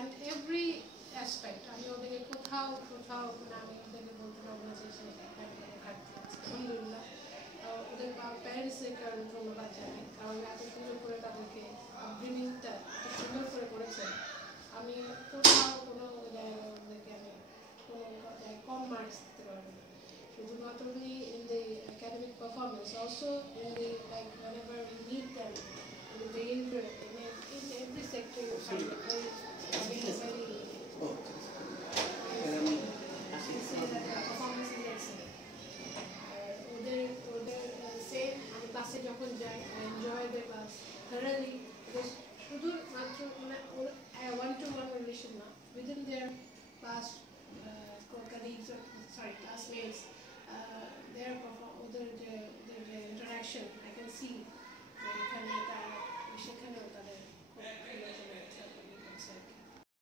and every aspect আমি ওদেরকে কোথাও মানে আমি ওদেরকে বলতে পারবো না যে সেখানে কোনো ঘাটতি আছে। আলহামদুলিল্লাহ ওদের প্যারেন্টসের কারণে ধন্যবাদ জানাই, কারণ এত সুন্দর করে তাদেরকে আপব্রিঙ্গিংটা এত সুন্দর করে করেছেন। আমি কোথাও কোনো ওদেরকে আমি কোনো কম মার্কস দিতে পারবো না। So not only in the academic performance, also in the whenever we meet them in the daily